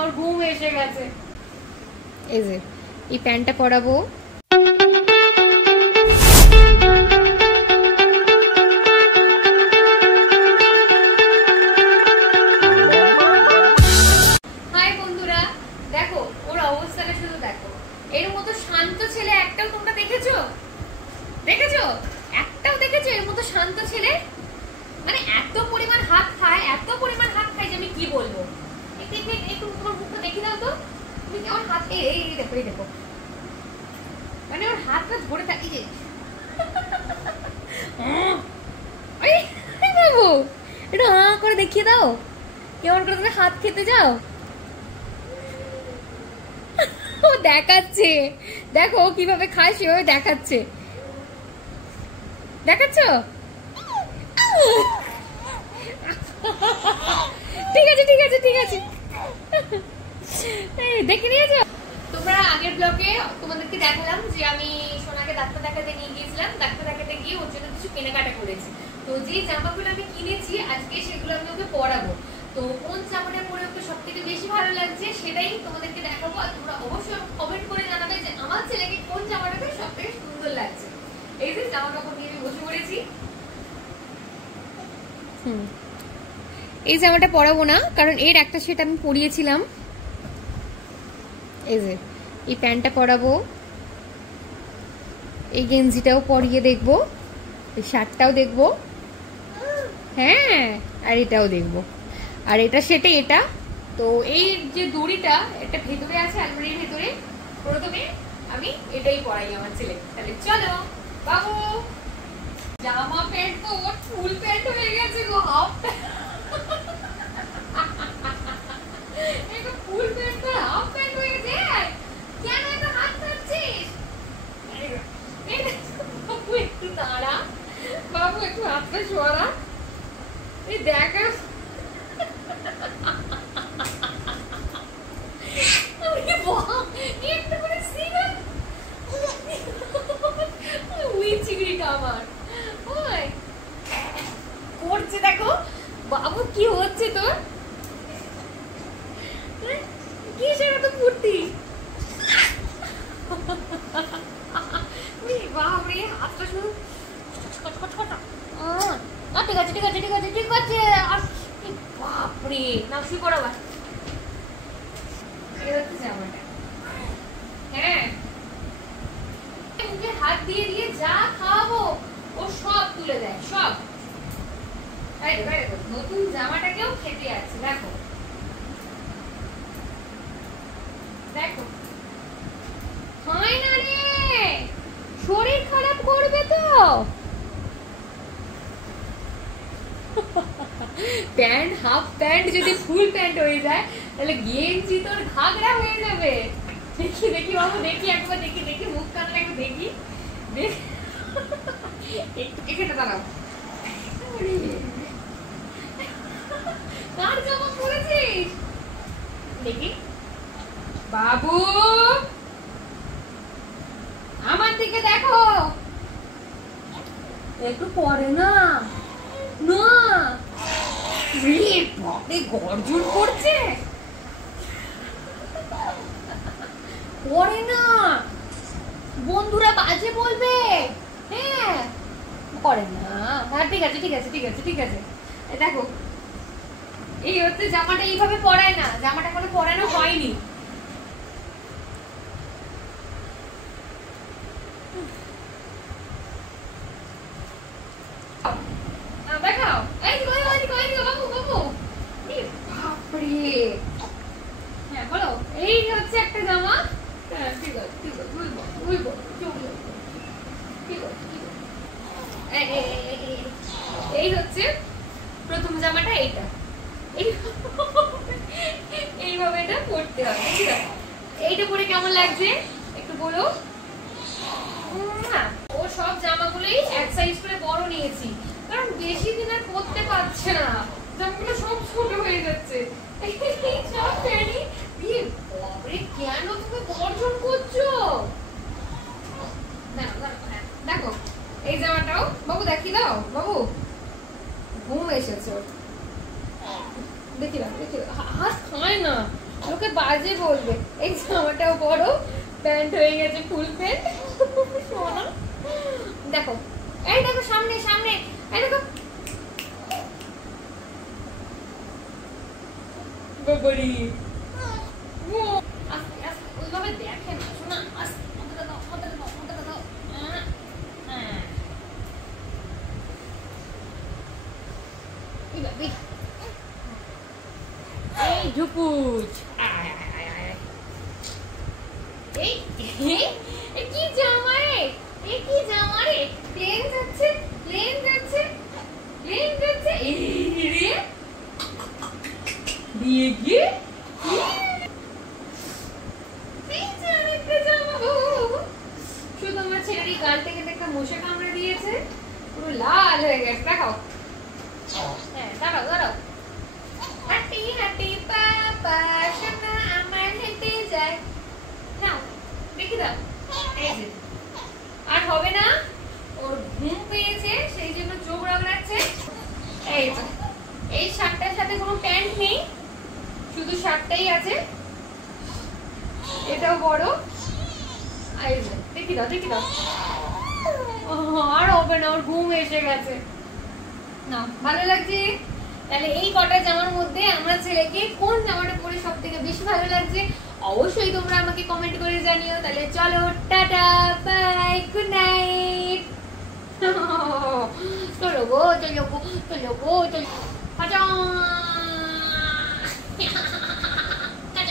ওর ঘুম এসে গেছে। এই যে এই প্যান্টটা পরাবো। হাই বন্ধুরা, দেখো ওর অবস্থাটা শুধু দেখো। এর মতো শান্ত ছেলে একটাও তোমরা দেখেছো? দেখেছো? একটাও দেখেছো এর মতো শান্ত ছেলে? মানে এত পরিমাণ হাত খায়, এত পরিমাণ হাত খায় যে আমি কি বলবো। একটু তোমার মুখটা দেখি দাও তো, তুমি কেমন হাত, এই দেখো এই দেখো, মানে ওর হাতটা ধরে থাকি যে বাবু একটু হাঁ করে দেখিয়ে দাও কেমন করে তুমি হাত খেতে যাও। ও দেখাচ্ছে, দেখো কিভাবে খায় সেভাবে দেখাচ্ছে, দেখাচ্ছ? ঠিক আছে ঠিক আছে ঠিক আছে, দেখে নিয়েছো তোমরা? আগের ব্লগে তোমাদেরকে দেখালাম যে আমি সোনাকে ডাক্তার দেখাতে নিয়ে গিয়েছিলাম। ডাক্তার দেখাতে গিয়ে ওর জন্য কিছু কেনাকাটা করেছি। তো যে জামাগুলো আমি কিনেছি আজকে সেগুলো আমি ওকে পরাবো। তো কোন জামাটা পরে ওকে সবথেকে বেশি ভালো লাগছে সেটাই তোমাদেরকে দেখাবো। আর তোমরা অবশ্যই কমেন্ট করে জানাবে যে আমার ছেলেকে কোন জামাটাকে সবথেকে সুন্দর লাগছে। এই যে জামা কাপড় নিয়ে আমি বসে পড়েছি। এই জামাটা পরাবো না, কারণ এর একটা সেট আমি পরিয়েছিলাম। এই যে এই প্যান্টটা পরাবো, এই গেঞ্জিটাও পরিয়ে দেখবো, এই শার্টটাও দেখবো, হ্যাঁ আর এটাও দেখবো। আর এটা সেটা এটা তো এই যে দড়িটা এটা ভেতরে আছে আলমারির ভেতরে, প্রথমে আমি এটাই পরাই আমার ছেলে। তাহলে চলো বাবু। জামা প্যান্ট তো ওর ফুল প্যান্ট হয়ে গেছে গো, হাফ প্যান্ট। এটা ফুল প্যান্ট তো হাফ প্যান্ট হয়ে যায়। কেন এত হাত ধরছিস? বাবু একটু দাঁড়া, বাবু একটু হাতটা সরা, এই দেখ একটু করে সিগার ওই চিংড়িটা আমার ওই করছে। দেখো বাবু কি হচ্ছে তোর, কি সেটা তো ফুর্তি। বাবরে হাতটা শুধু ঠিক আছে ঠিক আছে ঠিক আছে ঠিক আছে। বাপরে না শুরু করো আবার। হ্যাঁ মুখে হাত দিয়ে দিয়ে যা খাওয়াবো ও সব তুলে দেয় সব। নতুন জামাটাকেও খেতে আছে। দেখো দেখো হয় না রে, শরীর খারাপ করবে তো। প্যান্ট হাফ প্যান্ট যদি ফুল প্যান্ট হয়ে যায় তাহলে গেঞ্জি তোর ঘাগরা হয়ে যাবে। দেখি দেখি বাবু দেখি একবার দেখি দেখি মুখ কানলে একবার দেখি একটু এখানে দাঁড়াও। কার জামা পরেছিস দেখি বাবু, আমার দিকে দেখো একটু পরে না না গর্জন করছে, পরে না বন্ধুরা বাজে বলবে। হ্যাঁ করে না, হ্যাঁ ঠিক আছে ঠিক আছে ঠিক আছে ঠিক আছে। দেখো এই হচ্ছে জামাটা, এইভাবে পরায় না, জামাটা কোনো পরানো হয়নি। দেখাও এই বাবু বাবু বাপরে। হ্যাঁ বলো এই হচ্ছে একটা জামা। হ্যাঁ ঠিক আছে ঠিক আছে বুঝবো বুঝবো ঠিক আছে। এই হচ্ছে প্রথম জামাটা, এইটা এইভাবে এটা পরতে হবে। ঠিক আছে এইটা পরে কেমন লাগছে একটু বলো। ও সব জামাগুলোই এক সাইজ করে বড় নিয়েছি, কারণ বেশি দিন আর পরতে পারছে না, জামাগুলো সব ছোট হয়ে যাচ্ছে। কেন তুমি গর্জন করছো? দেখো এই জামাটাও বাবু দেখি দাও বাবু, ঘুম এসেছে দেখি দাও দেখি, হাত খায় না লোকে বাজে বলবে। এই জামাটাও বড়, প্যান্ট হয়ে গেছে ফুল প্যান্ট। শোনো দেখো, এই দেখো সামনে সামনে, এই দেখো বাবারি। আস্তে আস্তে ওইভাবে দেখে না শোনা, আস্তে মাথাটা দাও, মাথাটা দাও, মাথাটা দাও। এই ঝুপুচ, এই কি জামা রে, এই কি জামা রে, প্লেন যাচ্ছে প্লেন যাচ্ছে প্লেন যাচ্ছে, এই রে দিয়ে গিয়ে শুধু আমার ছেলেরই গাল থেকে একটা মশা কামড়ে দিয়েছে, পুরো লাল হয়ে গেছে। দেখাও, হ্যাঁ দাঁড়াও দাঁড়াও। হাঁটি হাঁটি পাপা সোনা আমার হেঁটে যায়, নাও দেখি দাও। এই যে আর হবে না, ওর ঘুম পেয়েছে সেই জন্য চোখ রাগড়াচ্ছে। এই যে এই শার্টটার সাথে কোনো প্যান্ট নেই, শুধু শার্টটাই আছে, এটাও বড়। এই যে দেখি দাও দেখি দাও, আর হবে না, ওর ঘুম এসে গেছে। না ভালো লাগছে? তাহলে এই কটা জামার মধ্যে আমার ছেলেকে কোন জামাটা পরে সব থেকে বেশি ভালো লাগছে অবশ্যই তোমরা আমাকে কমেন্ট করে জানিও। তাহলে চলো টাটা বাই গুড নাইট। চলো গো চলো গো চলো গো চলো, কাঁচা কাঁচা